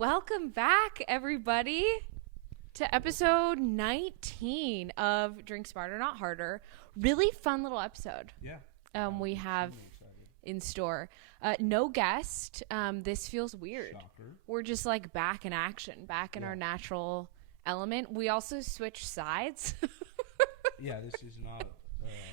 Welcome back, everybody, to episode 19 of Drink Smarter, Not Harder. Really fun little episode. Yeah. We have in store. No guest. This feels weird. Shocker. We're just like back in action, back in our natural element. We also switched sides. Yeah, this is not.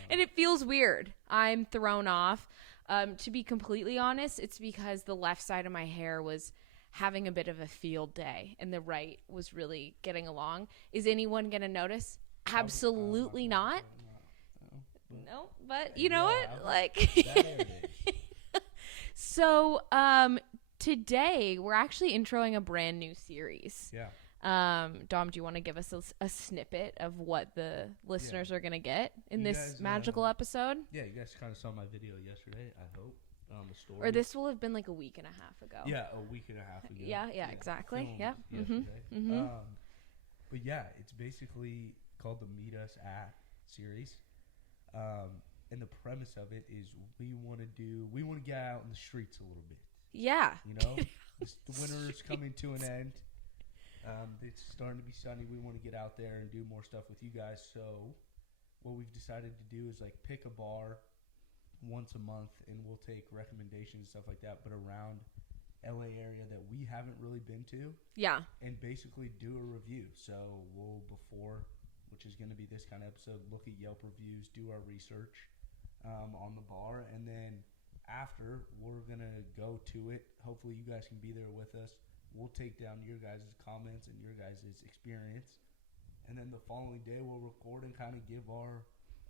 And it feels weird. I'm thrown off. To be completely honest, it's because the left side of my hair was having a bit of a field day and the right was really getting along. Is anyone going to notice? Absolutely not. No, but you know what? Like, so today we're actually introing a brand new series. Yeah. Dom, do you want to give us a snippet of what the listeners are going to get in this magical episode? Yeah, you guys kind of saw my video yesterday, I hope, on the story. Or this will have been like a week and a half ago. Yeah, a week and a half ago. Yeah, exactly. Yeah. But yeah, it's basically called the Meet Us At series. And the premise of it is we want to get out in the streets a little bit. Yeah. You know, the winter is coming to an end. It's starting to be sunny. We want to get out there and do more stuff with you guys. So what we've decided to do is like pick a bar once a month, and we'll take recommendations and stuff like that, but around LA area that we haven't really been to. Yeah. And basically do a review. So we'll, which is going to be this kind of episode, look at Yelp reviews, do our research on the bar, and then after, we're going to go to it. Hopefully you guys can be there with us. We'll take down your guys' comments and your guys' experience. And then the following day, we'll record and kind of give our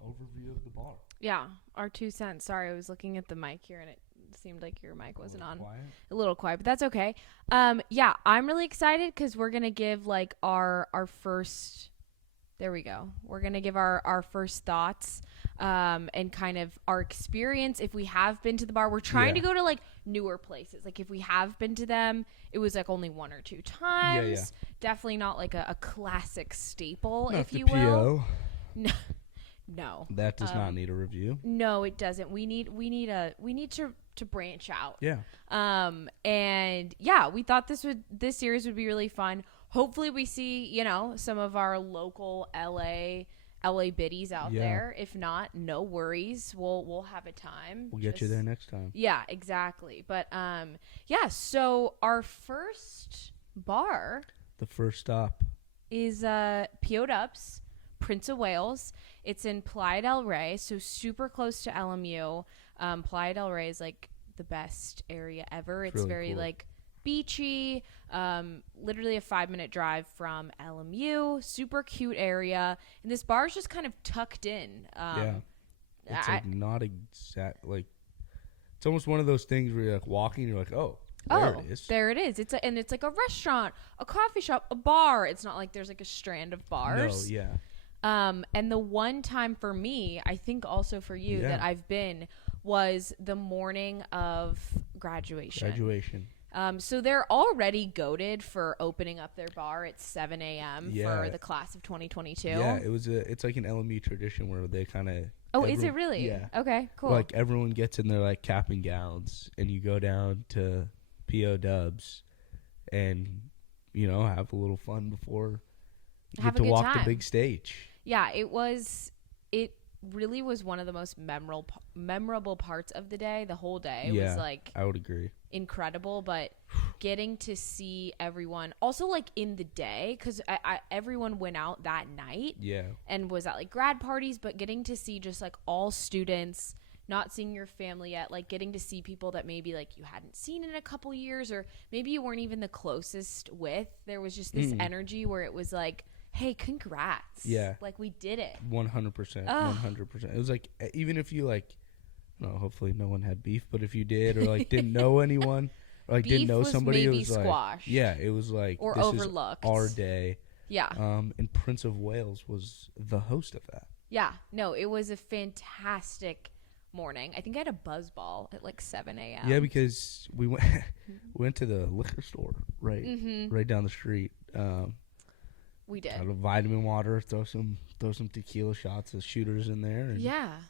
overview of the bar. Yeah, our 2 cents. Sorry, I was looking at the mic here, and it seemed like your mic wasn't on. Quiet. A little quiet, but that's okay. Yeah, I'm really excited because we're going to give, like, our first... There we go. We're going to give our first thoughts and kind of our experience. If we have been to the bar, we're trying to go to like newer places. Like if we have been to them, it was like only 1 or 2 times. Yeah. Definitely not like a classic staple, not if the you PO. will. No. That does not need a review. No, it doesn't. We need to branch out. Yeah. And yeah, we thought this series would be really fun. Hopefully we see, some of our local LA biddies out there. If not, no worries. We'll have a time. We'll get you there next time. Yeah, exactly. But so our first bar, the first stop, is POW, Prince of Wales. It's in Playa del Rey, so super close to LMU. Playa del Rey is like the best area ever. It's really very cool. Like beachy, literally a 5-minute drive from LMU. Super cute area, and this bar is just kind of tucked in. It's like not exact. Like it's almost one of those things where you're like walking, you're like, there it is. There it is. It's like a restaurant, a coffee shop, a bar. It's not like there's like a strand of bars. No, yeah. And the one time for me, I think also for you that I've been, was the morning of graduation. So they're already goated for opening up their bar at 7 a.m. for the class of 2022. Yeah, it's like an LMU tradition where they kind of... Oh, is it really? Yeah. Okay, cool. Like everyone gets in their like cap and gowns, and you go down to POW and, have a little fun before you get to walk the big stage. Yeah, it really was one of the most memorable parts of the day. The whole day was like, I would agree, incredible. But getting to see everyone also like in the day, because everyone went out that night, and was at like grad parties. But getting to see just like all students, not seeing your family yet, like getting to see people that maybe like you hadn't seen in a couple years, or maybe you weren't even the closest with. There was just this energy where it was like, hey, congrats. Yeah. Like, we did it. 100%. 100%. It was like, even if you, like, hopefully no one had beef, but if you did, or, like, didn't know anyone, or, like, didn't know somebody, maybe it was squashed. Like, yeah, it was like, or this overlooked. Is our day. Yeah. And Prince of Wales was the host of that. Yeah. No, it was a fantastic morning. I think I had a buzz ball at, like, 7 a.m. Yeah, because we went to the liquor store right down the street. We did. Got a vitamin water, throw some tequila shots of shooters in there, and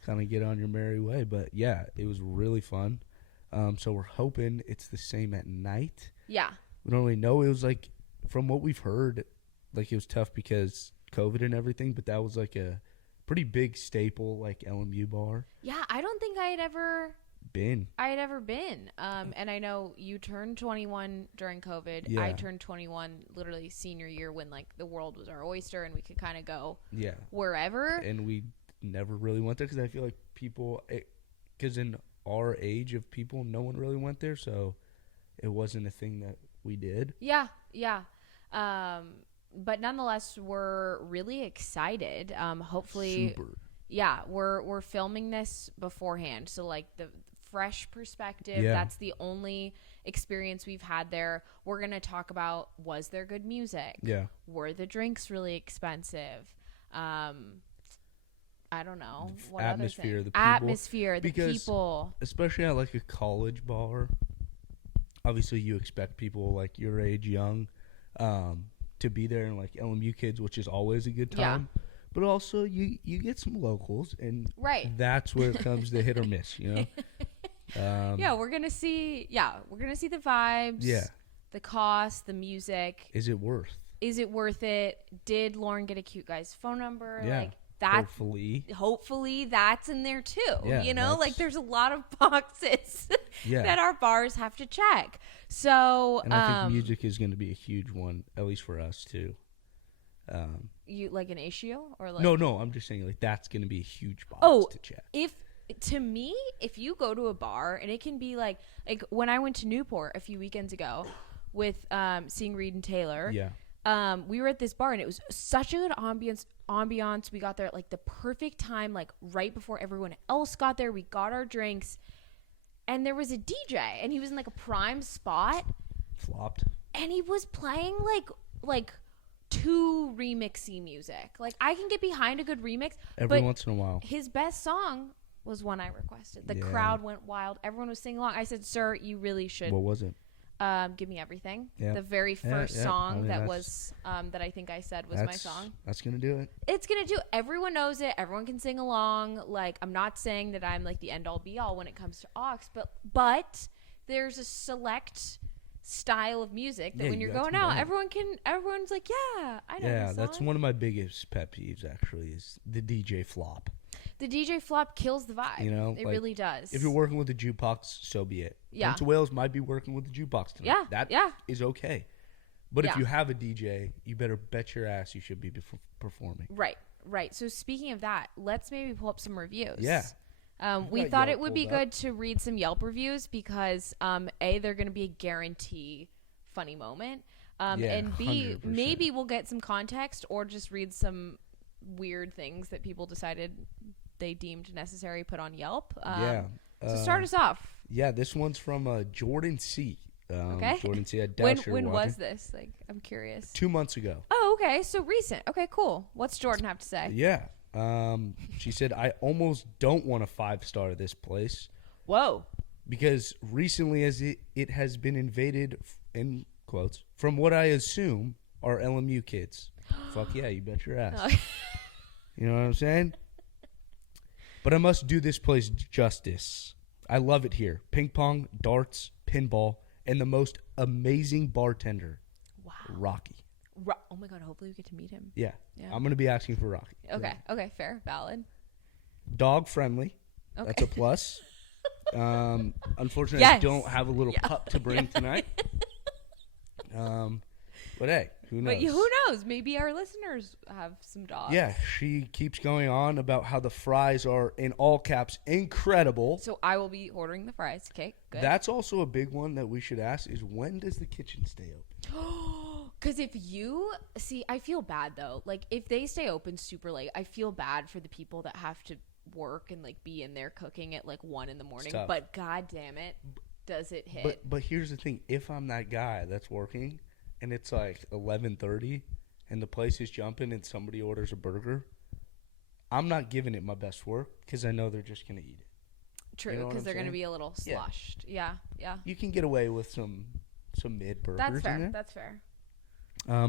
kind of get on your merry way. But yeah, it was really fun. So we're hoping it's the same at night. Yeah. we don't really know. It was like, from what we've heard, like it was tough because COVID and everything, but that was like a pretty big staple, like LMU bar. Yeah, I don't think I had ever been. And I know you turned 21 during COVID. Yeah. I turned 21 literally senior year when like the world was our oyster and we could kind of go wherever. And we never really went there because I feel like people, because in our age of people, no one really went there, so it wasn't a thing that we did. Yeah. But nonetheless, we're really excited. Hopefully, super. Yeah, we're filming this beforehand, so like the fresh perspective. Yeah. That's the only experience we've had there. We're gonna talk about, was there good music? Yeah. Were the drinks really expensive? I don't know. What atmosphere, the people. Especially at like a college bar. Obviously, you expect people like your age, young, to be there, and like LMU kids, which is always a good time. Yeah. But also, you get some locals, and that's where it comes to hit or miss, you know? We're gonna see the vibes. Yeah. The cost, the music. Is it worth it? Did Lauren get a cute guy's phone number? Yeah. Like that. Hopefully that's in there too. Yeah, you know, like there's a lot of boxes that our bars have to check. So, and I think music is going to be a huge one, at least for us too. You like an issue or like? No, I'm just saying like that's going to be a huge box to check. If you go to a bar and it can be like when I went to Newport a few weekends ago with seeing Reed and Taylor. Yeah. We were at this bar and it was such a good ambiance. We got there at like the perfect time, like right before everyone else got there. We got our drinks and there was a DJ and he was in like a prime spot. Flopped. And he was playing like too remixy music. Like I can get behind a good remix. Every once in a while. His best song was one I requested. The crowd went wild. Everyone was singing along. I said, "Sir, you really should." What was it? Give Me Everything. Yeah. The very first song that was that I think I said was my song. That's gonna do it. It's gonna do it. Everyone knows it. Everyone can sing along. Like I'm not saying that I'm like the end all be all when it comes to aux, but there's a select style of music that when you're going out, everyone's like, yeah, I know. Yeah, that's one of my biggest pet peeves actually is the DJ flop. The DJ flop kills the vibe. You know, it like, really does. If you're working with the jukebox, so be it. Yeah. Prince of Wales might be working with the jukebox tonight. Yeah. That is okay. But if you have a DJ, you better bet your ass you should be performing. Right. So speaking of that, let's maybe pull up some reviews. Yeah. We thought it would be good to read some Yelp reviews because A, they're going to be a guarantee funny moment. And B, 100%. Maybe we'll get some context or just read some weird things that people decided they deemed necessary put on Yelp. So start us off. Yeah, this one's from Jordan C. Okay. Jordan C. When was this? Like, I'm curious. 2 months ago. Oh, okay. So recent. Okay, cool. What's Jordan have to say? Yeah. She said, I almost don't want a 5-star this place. Whoa. Because recently as it has been invaded, in quotes, from what I assume are LMU kids. Fuck yeah, you bet your ass. Okay. You know what I'm saying? But I must do this place justice. I love it here. Ping pong, darts, pinball, and the most amazing bartender. Wow. Rocky. Oh my God, hopefully we get to meet him. Yeah. I'm going to be asking for Rocky. Okay, fair, valid. Dog friendly. Okay. That's a plus. Unfortunately, I don't have a little pup to bring tonight. But hey, who knows? But who knows? Maybe our listeners have some dogs. Yeah, she keeps going on about how the fries are, in all caps, incredible. So I will be ordering the fries. Okay, good. That's also a big one that we should ask is when does the kitchen stay open? Because if you see, I feel bad though. Like if they stay open super late, I feel bad for the people that have to work and like be in there cooking at like 1 a.m. But god damn it, does it hit? But here's the thing: if I'm that guy that's working and it's like 11:30 and the place is jumping and somebody orders a burger, I'm not giving it my best work because I know they're just gonna eat it. True, because they're gonna be a little sloshed. Yeah. You can get away with some mid burgers. That's fair.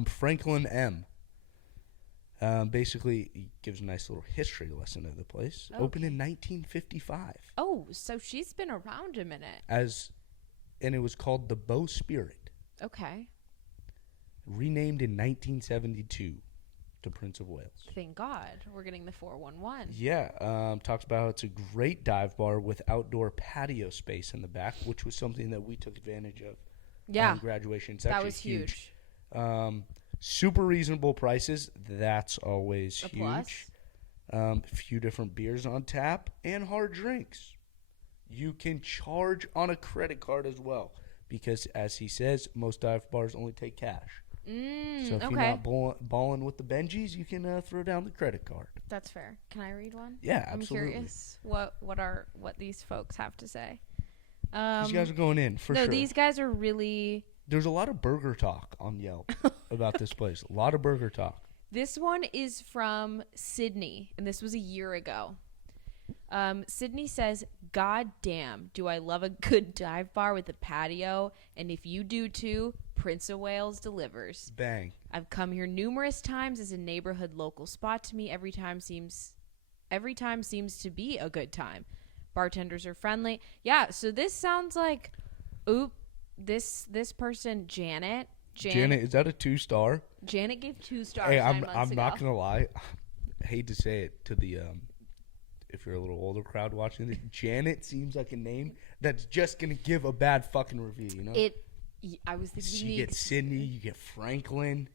Franklin M. Basically, he gives a nice little history lesson of the place. Okay. Opened in 1955. Oh, so she's been around a minute. And it was called the Bowsprit. Okay. Renamed in 1972 to Prince of Wales. Thank God. We're getting the 411. Yeah. Talks about how it's a great dive bar with outdoor patio space in the back, which was something that we took advantage of. Yeah. On graduation. It's that was huge. Super reasonable prices. That's always a huge. A few different beers on tap and hard drinks. You can charge on a credit card as well because, as he says, most dive bars only take cash. So if you're not balling with the Benjis, you can throw down the credit card. That's fair. Can I read one? Yeah, absolutely. I'm curious what these folks have to say. These guys are going in for sure. No, these guys are really. There's a lot of burger talk on Yelp about this place. A lot of burger talk. This one is from Sydney, and this was a year ago. Sydney says, "God damn, do I love a good dive bar with a patio? And if you do too, Prince of Wales delivers." Bang. I've come here numerous times as a neighborhood local spot to me. Every time seems to be a good time. Bartenders are friendly. Yeah, so this sounds like, this person, Janet, is that a 2-star? Janet gave 2 stars. Hey, 9 months I'm ago. not gonna lie. I hate to say it to the if you're a little older crowd watching this, Janet seems like a name that's just gonna give a bad fucking review. You know, I was thinking you get Sydney, you get Franklin,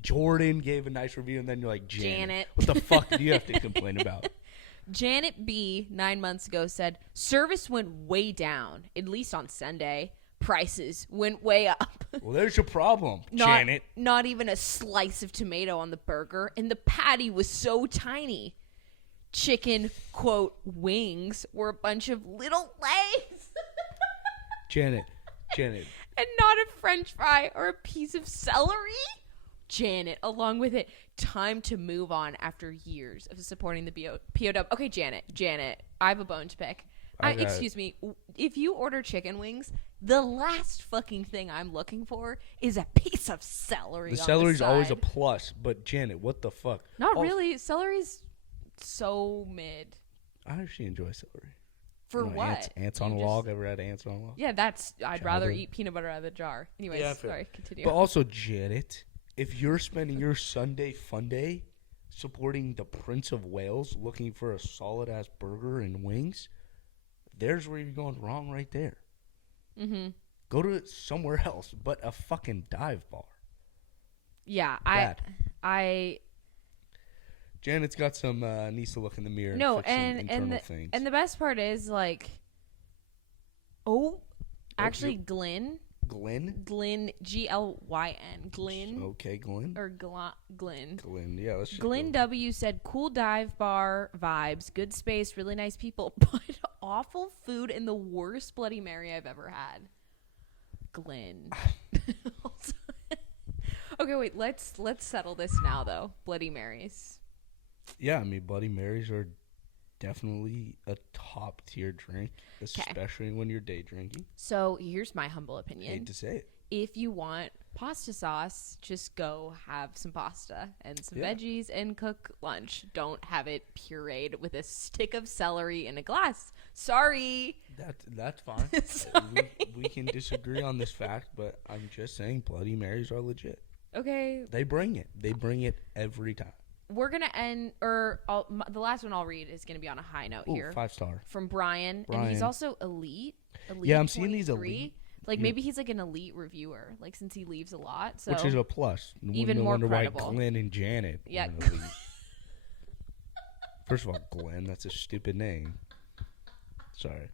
Jordan gave a nice review, and then you're like Janet. What the fuck do you have to complain about? Janet B 9 months ago said service went way down, at least on Sunday. Prices went way up. Well, there's your problem, Janet. Not even a slice of tomato on the burger, and the patty was so tiny. Chicken, quote, wings were a bunch of little legs. Janet. And not a French fry or a piece of celery. Janet, along with it, time to move on after years of supporting the POW. Okay, Janet, I have a bone to pick. Excuse me, if you order chicken wings, the last fucking thing I'm looking for is a piece of celery. The celery's always a plus, but Janet, what the fuck? Not really. Celery's so mid. I actually enjoy celery. For what? Ants on a log. Ever had ants on a log? Yeah, I'd rather eat peanut butter out of the jar. Anyways, yeah, sorry, continue. But also, Janet, if you're spending your Sunday fun day supporting the Prince of Wales, looking for a solid-ass burger and wings, there's where you're going wrong right there. Mm-hmm. Go to somewhere else, but a fucking dive bar. Yeah, Janet's got some needs to look in the mirror. No, and fix some internal things. And the best part is Glyn. Glyn, Glyn. Glyn. Okay, Glyn. Or Glyn. Glyn, yeah. Let's Glyn W said, cool dive bar vibes, good space, really nice people, but awful food and the worst Bloody Mary I've ever had. Glyn. Okay, wait, let's settle this now, though. Bloody Marys. Yeah, I mean, Bloody Marys are definitely a top-tier drink, especially when you're day drinking. So here's my humble opinion. Hate to say it. If you want pasta sauce, just go have some pasta and some veggies and cook lunch. Don't have it pureed with a stick of celery in a glass. Sorry. That's fine. we can disagree on this fact, but I'm just saying Bloody Marys are legit. Okay. They bring it. They bring it every time. We're going to end, the last one I'll read is going to be on a high note here. 5-star. From Brian. And he's also elite. Yeah, I'm seeing these elite. Like, maybe he's like an elite reviewer, like, since he leaves a lot. So which is a plus. Even more credible. Why Glenn and Janet. Yeah. First of all, Glenn, that's a stupid name. Sorry.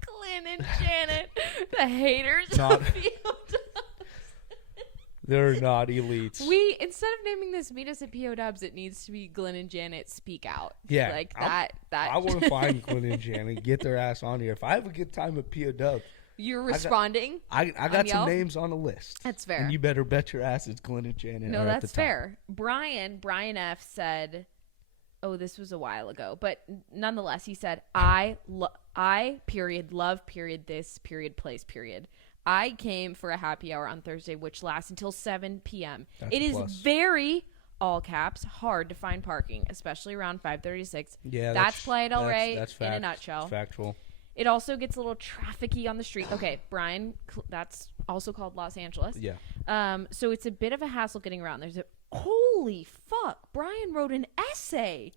Glenn and Janet, the haters Not, of POW. They're not elites. Instead of naming this Meet Us at POWs, it needs to be Glenn and Janet Speak Out. Yeah. Like that. I want to find Glenn and Janet, get their ass on here. If I have a good time at POW. You're responding? I got some names on the list. That's fair. And you better bet your ass it's Glenn and Janet. No, that's fair. Brian F. said, this was a while ago, but nonetheless, he said, I period, love, period, this, period, place, period. I came for a happy hour on Thursday, which lasts until 7 p.m. It is very, all caps, hard to find parking, especially around 536. Yeah, that's Playa del Rey that's in a nutshell. Factual. It also gets a little trafficky on the street. Okay, Brian, that's also called Los Angeles. Yeah. So it's a bit of a hassle getting around. Holy fuck, Brian wrote an essay.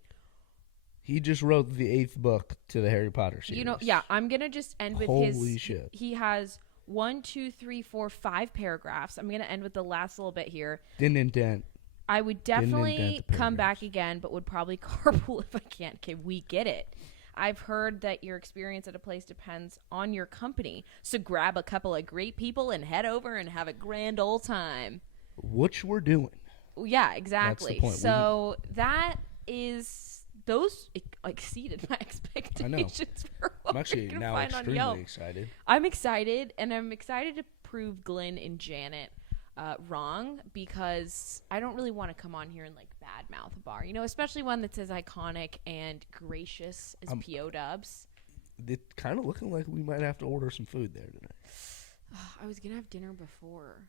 He just wrote the 8th book to the Harry Potter series. Yeah, I'm going to just end with Holy shit. He has 1, 2, 3, 4, 5 paragraphs. I'm going to end with the last little bit here. Didn't indent. I would definitely come back again, but would probably carpool if I can't. Okay, we get it. I've heard that your experience at a place depends on your company. So grab a couple of great people and head over and have a grand old time. Which we're doing. Yeah, exactly. That's the point. Those exceeded my expectations for what I'm actually we're now find on extremely Yelp. excited. I'm excited, and I'm excited to prove Glenn and Janet wrong, because I don't really want to come on here and like badmouth a bar, especially one that's as iconic and gracious as POW. It's kind of looking like we might have to order some food there tonight. I was gonna have dinner before,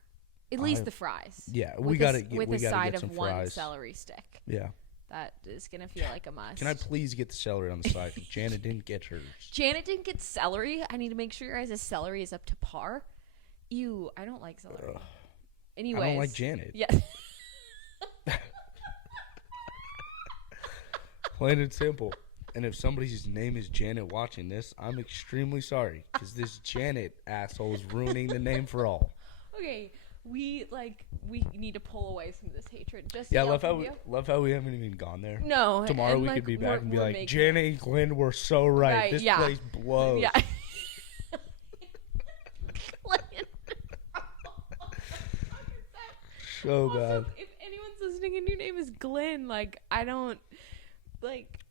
at least the fries. Yeah, we got to with a side of one fries. celery stick. Yeah. That is going to feel like a must. Can I please get the celery on the side? Janet didn't get hers. Janet didn't get celery. I need to make sure your guys' celery is up to par. Ew, I don't like celery. Anyways. I don't like Janet. Yeah. Plain and simple. And if somebody's name is Janet watching this, I'm extremely sorry, because this Janet asshole is ruining the name for all. Okay. We need to pull away some of this hatred. Just love how we haven't even gone there. No, tomorrow we could be back and be like, Janet and Glenn were so right. This place blows. Yeah. So bad. If anyone's listening and your name is Glenn, I don't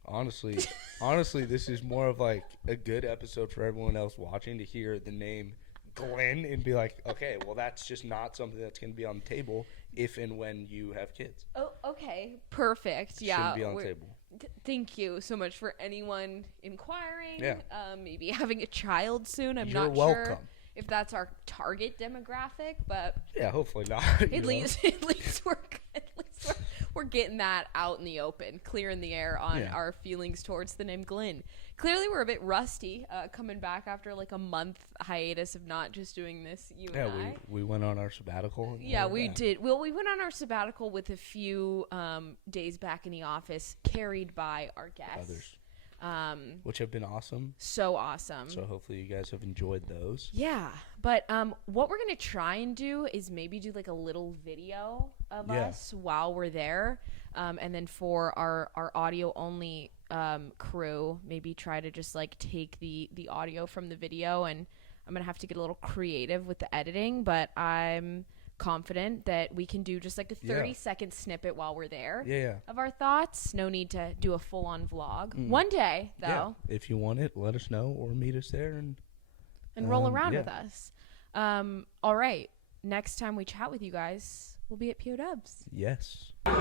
Honestly, this is more of like a good episode for everyone else watching to hear the name Glenn and be like, okay, well, that's just not something that's going to be on the table if and when you have kids. Oh, okay. Perfect. Yeah. Shouldn't be on the table. Thank you so much for anyone inquiring. Yeah. Maybe having a child soon. I'm You're not welcome. sure if that's our target demographic, but yeah, hopefully not. At least we're getting that out in the open, clearing the air on our feelings towards the name Glenn. Clearly, we're a bit rusty coming back after like a month hiatus of not just doing this. You and I. We went on our sabbatical. Yeah, we did. Well, we went on our sabbatical with a few days back in the office, carried by our guests. Others. Which have been awesome. So awesome. So hopefully you guys have enjoyed those. Yeah, but what we're gonna try and do is maybe do like a little video of us while we're there, and then for our audio only crew, maybe try to just like take the audio from the video, and I'm gonna have to get a little creative with the editing, but I'm confident that we can do just like a 30-second snippet while we're there of our thoughts. No need to do a full-on vlog. One day, though. Yeah. If you want it, let us know or meet us there and roll around with us. All right. Next time we chat with you guys, we'll be at POWs. Yes. Hey,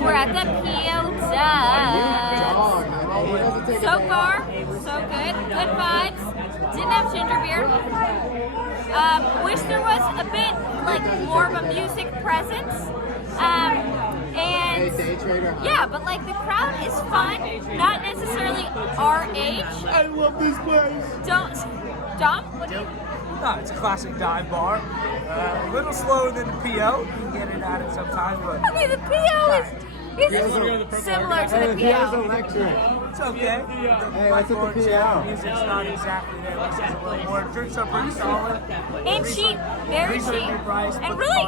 we're at the POWs. So far, so good. Good vibes. Didn't have ginger beer. Wish there was a bit more of a music presence. And yeah, but the crowd is fun. Not necessarily our age. I love this place. Dom, what do you? No, it's a classic dive bar. A little slower than the PO. You can get it at it sometimes, but Okay, the PO is similar to the PO. it's okay. The whiteboards, music's not exactly there. This is a little more. Drinks are pretty solid. And cheap, very cheap. Price, And really,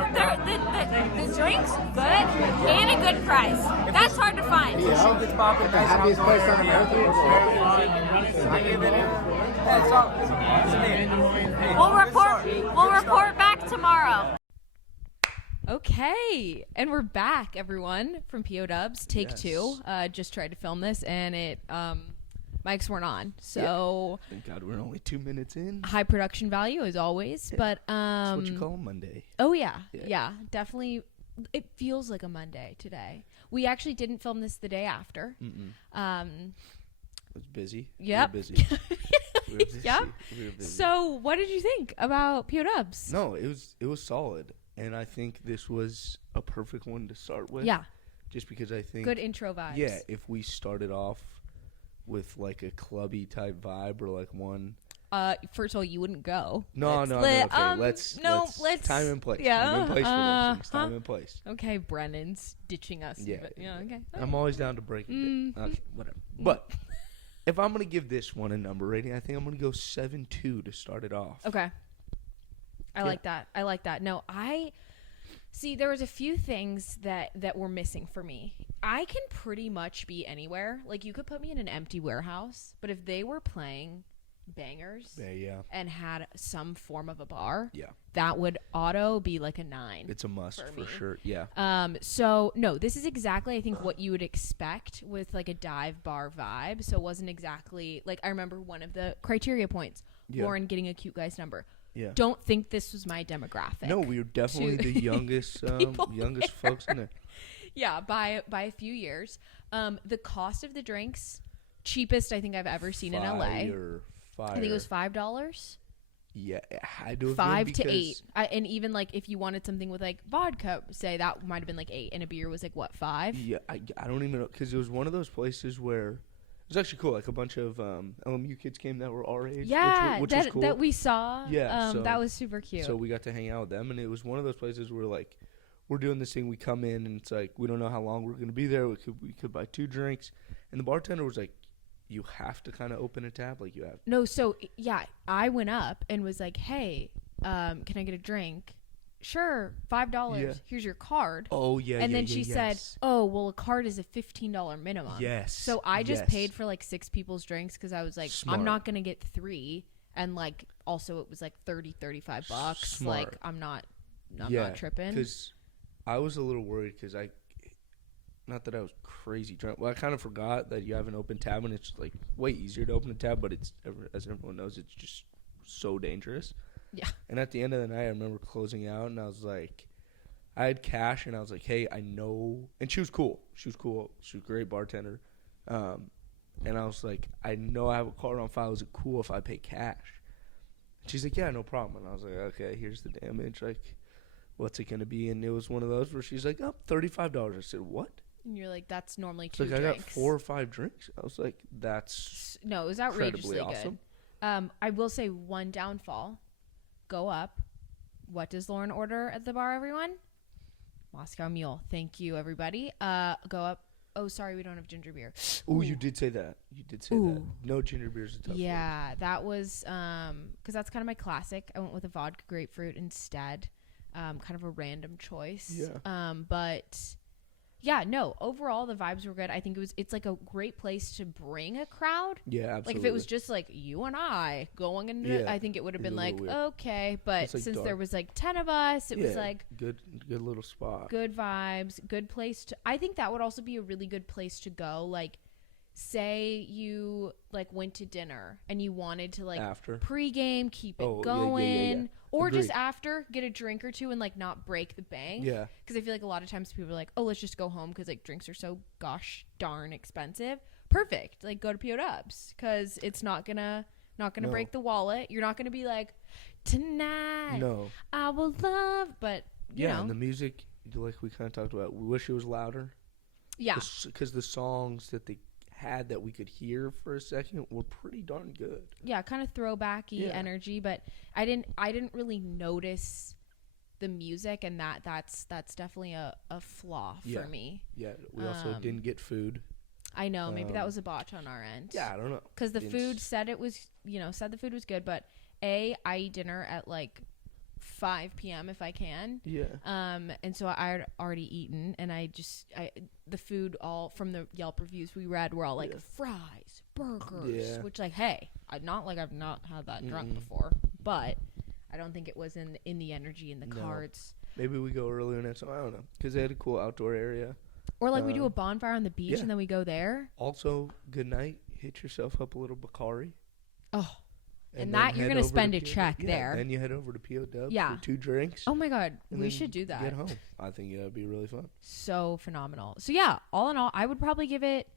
the drink's good and a good price. That's hard to find. It's popping. The happiest place on the earth. Very fun. I give it it's all. We'll report back tomorrow. Okay, and we're back, everyone, from POWs. Take 2. Just tried to film this, and it mics weren't on. So thank God we're only 2 minutes in. High production value as always, but that's what you call a Monday. Oh yeah, definitely. It feels like a Monday today. We actually didn't film this the day after. I was busy. Yep. We were busy. Yep. We were busy. So, what did you think about POWs? No, it was solid, and I think this was a perfect one to start with. Yeah. Just because I think good intro vibes. Yeah, if we started off with like a clubby type vibe or like one. First of all, you wouldn't go. No. Okay. Let's time and place. Yeah. Time and place for those things. Time and place. Okay, Brennan's ditching us. Yeah. Okay. I'm always down to break it. Okay, whatever. But if I'm gonna give this one a number rating, I think I'm gonna go 7.2 to start it off. Okay. I like that. No, see, there was a few things that were missing for me. I can pretty much be anywhere. Like, you could put me in an empty warehouse, but if they were playing bangers and had some form of a bar, that would auto be like a 9. It's a must for sure. Yeah. So no, this is exactly I think what you would expect with like a dive bar vibe. So it wasn't exactly like, I remember one of the criteria points, Lauren getting a cute guy's number. Yeah. Don't think this was my demographic. No, we were definitely the youngest youngest folks in there. Yeah, by a few years. The cost of the drinks, cheapest I think I've ever seen in LA. I think it was $5. Yeah, I do. 5 to 8, and even like if you wanted something with like vodka, say that might have been like 8, and a beer was like what, 5? Yeah, I don't even know, because it was one of those places where it was actually cool. Like a bunch of LMU kids came that were our age. Yeah, which was cool. That we saw. Yeah, so that was super cute. So we got to hang out with them, and it was one of those places where like we're doing this thing. We come in, and it's like we don't know how long we're gonna be there. We could buy 2 drinks, and the bartender was like, you have to kind of open a tab, like you have. No, so yeah, I went up and was like, "Hey, can I get a drink?" Sure, $5. Yeah. Here's your card. Oh yeah. And then she said, "Oh, well, a card is a $15 minimum." Yes. So I just paid for like 6 people's drinks because I was like, Smart. I'm not gonna get 3, and like also it was like $35. Smart. Like I'm not tripping. Because I was a little worried because not that I was crazy drunk. Well, I kind of forgot that you have an open tab, and it's like way easier to open a tab, but it's, as everyone knows, it's just so dangerous. Yeah. And at the end of the night, I remember closing out, and I was like, I had cash, and I was like, hey, I know. And she was cool. She was a great bartender. And I was like, I know I have a card on file. Is it cool if I pay cash? And she's like, yeah, no problem. And I was like, okay, here's the damage. Like, what's it going to be? And it was one of those where she's like, oh, $35. I said, what? And you're like, that's normally 2 drinks. drinks. I got 4 or 5 drinks. I was like, that's no, it was outrageously awesome. Good. I will say one downfall. Go up. What does Lauren order at the bar, everyone? Moscow Mule. Thank you, everybody. Go up. Oh, sorry, we don't have ginger beer. Ooh, you did say that. That. No ginger beer is a tough one. That was because that's kind of my classic. I went with a vodka grapefruit instead. Kind of a random choice. Yeah. But yeah, no, overall the vibes were good. I think it's like a great place to bring a crowd. Yeah, absolutely. Like if it was just like you and I going into it, I think it would have been like, okay. But like since there was like 10 of us, it was like good little spot. Good vibes, good place to, I think that would also be a really good place to go. Like say you like went to dinner and you wanted to like after pregame, keep it going. Yeah. Or Agreed. just after, get a drink or two and like not break the bank. Yeah. Because I feel like a lot of times people are like, oh, let's just go home because like drinks are so gosh darn expensive. Perfect. Like go to POWs because it's not gonna break the wallet. You're not gonna be like, tonight I will love. But you know. And the music, like we kind of talked about, we wish it was louder. Yeah. Because the songs that they had that we could hear for a second were pretty darn good. Yeah, kind of throwbacky energy, but I didn't really notice the music, and that's definitely a flaw for me. Yeah, we also didn't get food. I know, maybe that was a botch on our end. Yeah, I don't know. Because the food said the food was good, but I eat dinner at like 5 p.m. if I can. Yeah. And so I had already eaten, and the food all from the Yelp reviews we read were all like fries, burgers, which like, hey, I've not had that drunk before, but I don't think it was in the energy in the cards. Maybe we go earlier next time. I don't know, because they had a cool outdoor area. Or like we do a bonfire on the beach and then we go there. Also, good night. Hit yourself up a little Bacardi. Oh. And that you're going to spend a check there. Then you head over to POW for 2 drinks. Oh, my God. We should do that. Get home. I think that would be really fun. So phenomenal. So, yeah, all in all, I would probably give it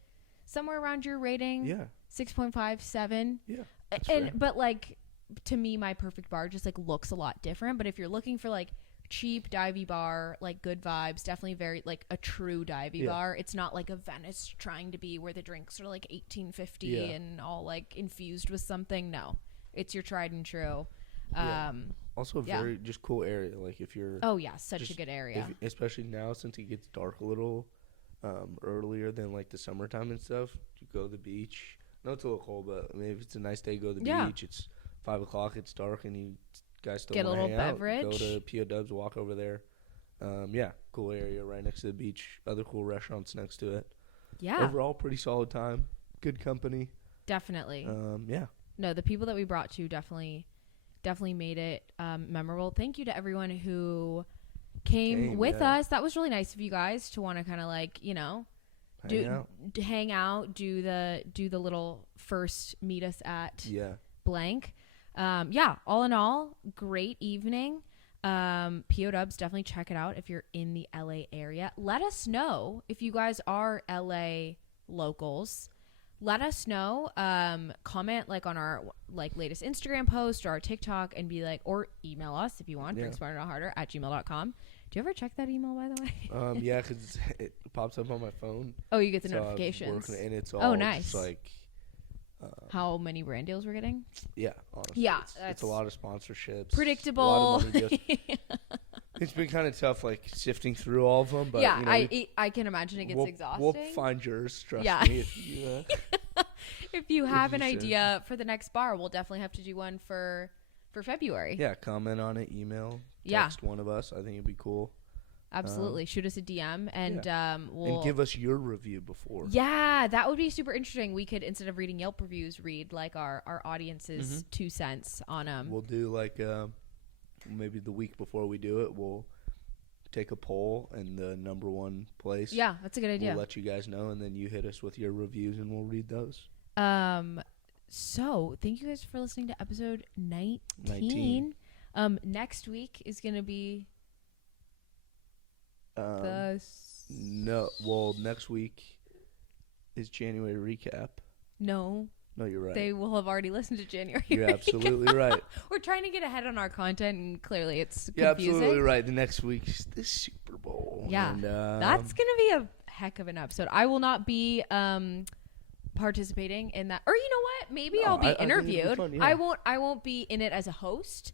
somewhere around your rating. Yeah. 6.5, 7. Yeah. That's fair. But, like, to me, my perfect bar just, like, looks a lot different. But if you're looking for, like, cheap divey bar, like good vibes, definitely very like a true divey bar. It's not like a Venice trying to be where the drinks are like 1850 and all like infused with something. No, it's your tried and true. Also a very just cool area. Like if you're such a good area, especially now since it gets dark a little earlier than like the summertime and stuff. You go to the beach. I know it's a little cold, but I mean, if it's a nice day, go to the beach. It's 5 o'clock. It's dark, and you guys still get a little hang beverage. Out, go to POWs, walk over there. Cool area right next to the beach. Other cool restaurants next to it. Yeah. Overall, pretty solid time. Good company. Definitely. No, the people that we brought to definitely made it memorable. Thank you to everyone who came with us. That was really nice of you guys to want to kind of like, you know, hang out, do the little first meet us at blank. All in all, great evening. POWs, definitely check it out if you're in the LA area. Let us know if you guys are LA locals. Let us know. Comment like on our like latest Instagram post or our TikTok and be like, or email us if you want, drinksmarternotharder@gmail.com. Do you ever check that email, by the way? Yeah, because it pops up on my phone. Oh, you get the notifications. And it's all nice. Just like how many brand deals we're getting? Yeah, honestly. Yeah, it's a lot of sponsorships. Predictable. A lot of money deals. It's been kind of tough, like sifting through all of them. But yeah, you know, I can imagine it gets exhausting. We'll find yours. Trust me. If you, if you have an idea for the next bar, we'll definitely have to do one for February. Yeah, comment on it, email, text one of us. I think it'd be cool. Absolutely. Shoot us a DM and we'll give us your review before. Yeah, that would be super interesting. We could, instead of reading Yelp reviews, read like our audience's 2 cents on them. We'll do like maybe the week before we do it, we'll take a poll and the number one place. Yeah, that's a good idea. We'll let you guys know, and then you hit us with your reviews and we'll read those. So thank you guys for listening to episode 19. Next week is going to be next week is January recap. No, you're right. They will have already listened to January. You're absolutely right. We're trying to get ahead on our content, and clearly it's confusing. You're absolutely right. The next week's the Super Bowl. Yeah, and, that's gonna be a heck of an episode. I will not be participating in that, or you know what? Maybe I'll be interviewed. Fun, yeah. I won't be in it as a host.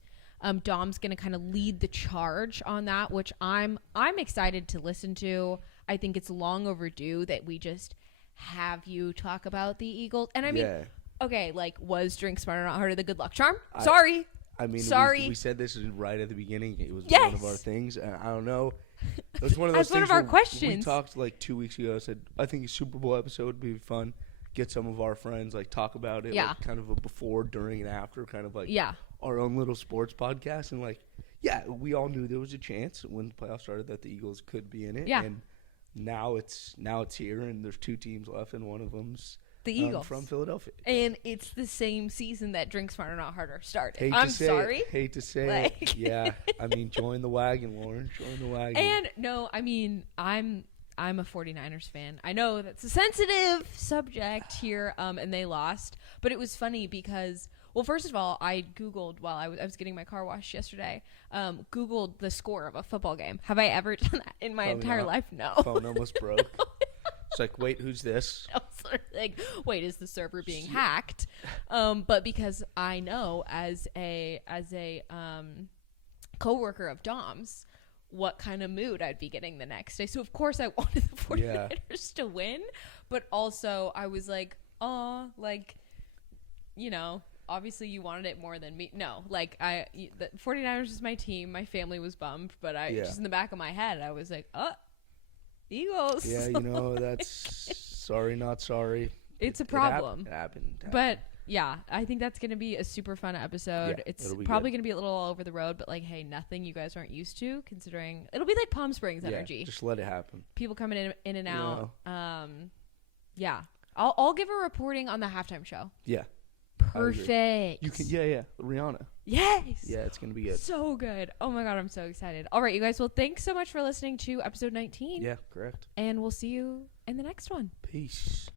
Dom's gonna kind of lead the charge on that, which I'm excited to listen to. I think it's long overdue that we just have you talk about the Eagles. And I mean, okay, like, was Drink Smarter Not Harder the good luck charm? Sorry. We said this right at the beginning. It was one of our things. And I don't know. It was one of those things. One of our questions. We talked like 2 weeks ago. I said, I think a Super Bowl episode would be fun. Get some of our friends, like, talk about it. Like, kind of a before, during, and after, kind of like our own little sports podcast. And like, we all knew there was a chance when the playoffs started that the Eagles could be in it. Yeah. And now it's here, and there's 2 teams left, and one of them's the Eagles from Philadelphia. And it's the same season that Drink Smarter Not Harder started. Hate to say it. Yeah. I mean, join the wagon, Lauren. Join the wagon. And no, I mean, I'm a 49ers fan. I know that's a sensitive subject here, and they lost. But it was funny because, well, first of all, I Googled while I was getting my car washed yesterday, Googled the score of a football game. Have I ever done that in my entire life? No. Phone almost broke. It's like, wait, who's this? Like, wait, is the server being hacked? But because I know as a coworker of Dom's, what kind of mood I'd be getting the next day. So of course I wanted the 49ers to win, but also I was like, oh, like, you know, obviously you wanted it more than me. No, like the 49ers is my team. My family was bummed, but just in the back of my head, I was like, Eagles. Yeah, you know, that's sorry, not sorry. It's a problem. It happened. But yeah, I think that's going to be a super fun episode. Yeah, it's probably going to be a little all over the road, but like, hey, nothing you guys aren't used to, considering it'll be like Palm Springs energy. Just let it happen. People coming in and out. Yeah. I'll give a reporting on the halftime show. Yeah. Perfect. You can, Rihanna. Yes. Yeah, it's going to be good. So good. Oh my God, I'm so excited. All right, you guys. Well, thanks so much for listening to episode 19. Yeah, correct. And we'll see you in the next one. Peace.